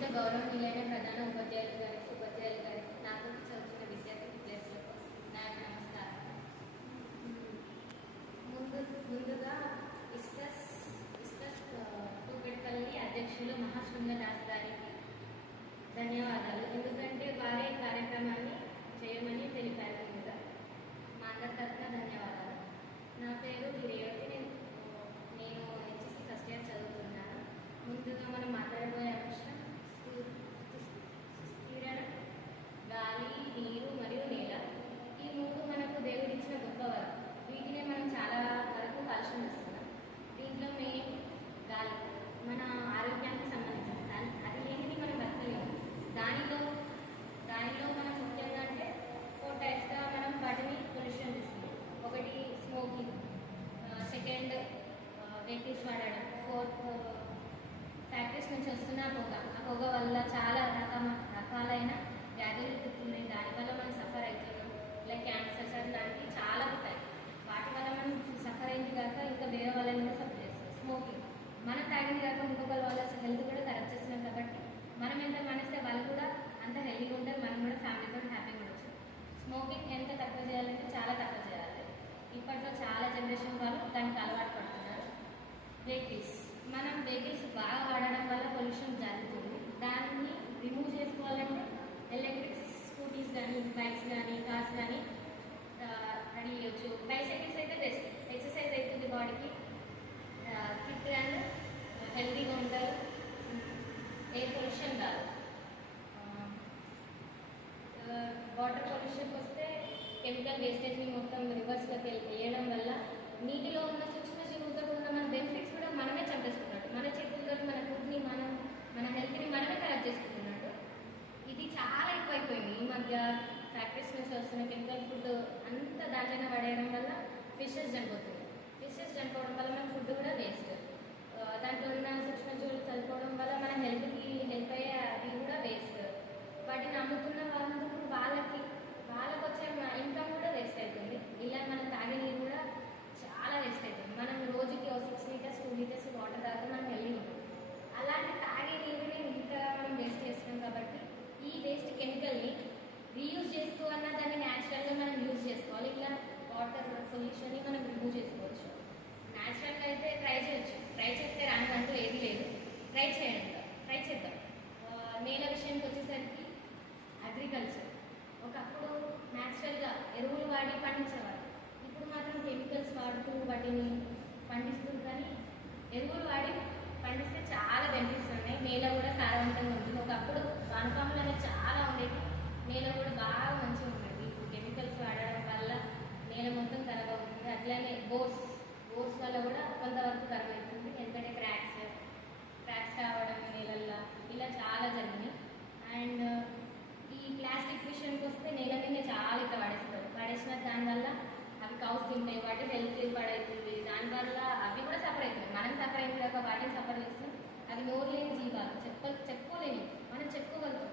అత్యంత గౌరవనీయులైన ప్రధాన ఉపాధ్యాయులు గారికి నాకు చదువుతున్న విద్యార్థులకు నా నమస్కారం. ముందుగా ఇస్టస్ కూకట్పల్లి అధ్యక్షులు మహాశృంగదాస్ గారికి ధన్యవాదాలు. ఎందుకంటే వారే కార్యక్రమాన్ని చేయమని తెలిపారు. ముందుగా మా అందరి తరఫున ధన్యవాదాలు. నా పేరు రేవతి. నేను హెచ్ఎస్సి ఫస్ట్ ఇయర్ చదువుతున్నాను. ముందుగా మనం మాట్లాడబోయే అంశం సుస్థిరత, గాలి, నీరు మరియు నేల. ఈ మూడు మనకు దేవుడిచ్చిన గొప్ప వరం. వీటినే మనం చాలా వరకు కాలుష్యం చేస్తున్నాం. దీంట్లో మెయిన్ గాలి మన ఆరోగ్యానికి సంబంధించిన దాని అది లేనిది మనం బతకలేము. దానిలో మనం ముఖ్యంగా అంటే 4 టైప్స్గా మనం వాటిని పొల్యూషన్ చేస్తున్నాం. ఒకటి స్మోకింగ్, సెకండ్ వెహికల్స్ వాడడం, ఫోర్త్ ఫ్యాక్టరీస్ నుంచి వస్తున్న పొగ. ఆ పొగ వల్ల చాలా రకాలైన వ్యాధులు పుట్టున్నాయి. దానివల్ల మనం సఫర్ అవుతున్నాం. లైక్ క్యాన్సర్స్ లాంటివి చాలా ఉంటాయి. వాటి వల్ల మనం సఫర్ అయింది కాక ఇంకా వేరే వాళ్ళని కూడా సఫర్ చేస్తాం. స్మోకింగ్ మనం తాగింది కాక ఇంకొకరి వాళ్ళ హెల్త్ కూడా ఖరాబ్ చేస్తున్నాం. కాబట్టి మనం ఎంత మానేస్తే వాళ్ళు కూడా అంత హెల్తీగా ఉంటారు. మనం కూడా ఫ్యామిలీతో హ్యాపీగా ఉండొచ్చు. స్మోకింగ్ ఎంత తక్కువ చేయాలంటే చాలా తక్కువ చేయాలి. ఇప్పట్లో చాలా జనరేషన్ వాళ్ళు దానికి అలవాటు పడుతున్నారు. వెహికల్స్ మనం వెహికల్స్ బాగా వాడడం వల్ల పొల్యూషన్ జరుగుతుంది. దాన్ని రిమూవ్ చేసుకోవాలంటే ఎలక్ట్రిక్ స్కూటీస్ కానీ, బైక్స్ కానీ, కార్స్ కానీ రెడీ చేయొచ్చు. బైసైకిల్స్ అయితే బెస్ట్, ఎక్సర్సైజ్ అవుతుంది బాడీకి, ఫిట్ అండ్ హెల్తీగా ఉంటారు. ఎయిర్ పొల్యూషన్ కాదు. వాటర్ పొల్యూషన్కి వస్తే కెమికల్ వేస్టేజ్ని మొత్తం రివర్స్లోకి వేయడం వల్ల నీటిలో ఉన్న సూక్ష్మజీవులతో ఉన్న మన బెనిఫిట్స్ కూడా మనమే చంపేసుకున్నట్టు. మన చేతులతో మన ఫుడ్ని మన హెల్త్ని మనమే ఖరాబ్ చేసుకుంటున్నట్టు. ఇది చాలా ఎక్కువైపోయింది ఈ మధ్య. ఫ్యాక్టరీస్ నుంచి వస్తున్న కెమికల్ ఫుడ్ అంతా దాంట్లోనే పడేయడం వల్ల ఫిషెస్ చనిపోతుంది. ఫిషెస్ చనిపోవడం వల్ల మన ఫుడ్ కూడా వేస్ట్. దాంట్లో ఉన్న సూక్ష్మజీవులు చనిపోవడం వల్ల మన హెల్త్కి హెల్ప్ అయ్యే అది కూడా వేస్ట్. వాటిని అమ్ముతున్న వాళ్ళకి వచ్చే ఇన్కమ్ కూడా వేస్ట్ అవుతుంది. ఇలా మనం తాగే నీరు కూడా చాలా వేస్ట్ అవుతుంది. మనం రోజుకి 6 లీటర్స్ 2 లీటర్స్ వాటర్ తాగితే మనం హెల్తీ ఉంటుంది. అలాంటి తాగే నీరుని ఇంతగా మనం వేస్ట్ చేస్తున్నాం. కాబట్టి ఈ వేస్ట్ కెమికల్ని రీయూజ్ చేస్తూ అన్న దాన్ని న్యాచురల్గా మనం యూజ్ చేసుకోవాలి. ఇలా వాటర్ సొల్యూషన్ని మనం రిమూవ్ చేసుకోవచ్చు. న్యాచురల్గా అయితే ట్రై చేయొచ్చు. ట్రై చేస్తే రానిదంటూ ఏది లేదు. ట్రై చేద్దాం. నేల విషయానికి వచ్చేసరికి అగ్రికల్చర్ ఒకప్పుడు న్యాచురల్గా ఎరువులు వాడి పండించేవారు. ఇప్పుడు మాత్రం కెమికల్స్ వాడుతూ వాటిని పండిస్తుంది. కానీ ఎరువులు వాడి పండిస్తే చాలా బెనిఫిట్స్ ఉన్నాయి. నేల కూడా సారవంతంగా ఉంటుంది. ఒకప్పుడు వానపాములు అనేది చాలా ఉండేది. నేల కూడా బాగా మంచిగా ఉండేది. ఇప్పుడు కెమికల్స్ వాడడం వల్ల నేల మొత్తం ఖరాబ్ అవుతుంది. అట్లానే బోర్స్ వల్ల కూడా కొంతవరకు ఖరాబ్ అవుతుంది. ఎందుకంటే క్రాక్స్ రావడం నేలల్లో ఇలా చాలా జరిగినాయి. అండ్ ఈ ప్లాస్టిక్ విషయానికి వస్తే నేల మీద చాలా ఇట్లా పడేసిన దానివల్ల అవి కౌస్ తింటాయి. వాటి హెల్త్ పడవుతుంది. దానివల్ల అవి కూడా సఫర్ అవుతుంది. మనం సఫర్ అయింది కాక వాటిని సఫర్ చేస్తాం. అవి నోరు లేని జీవాలు, చెప్పుకోలేని. మనం చెప్పుకోగలుగుతాం.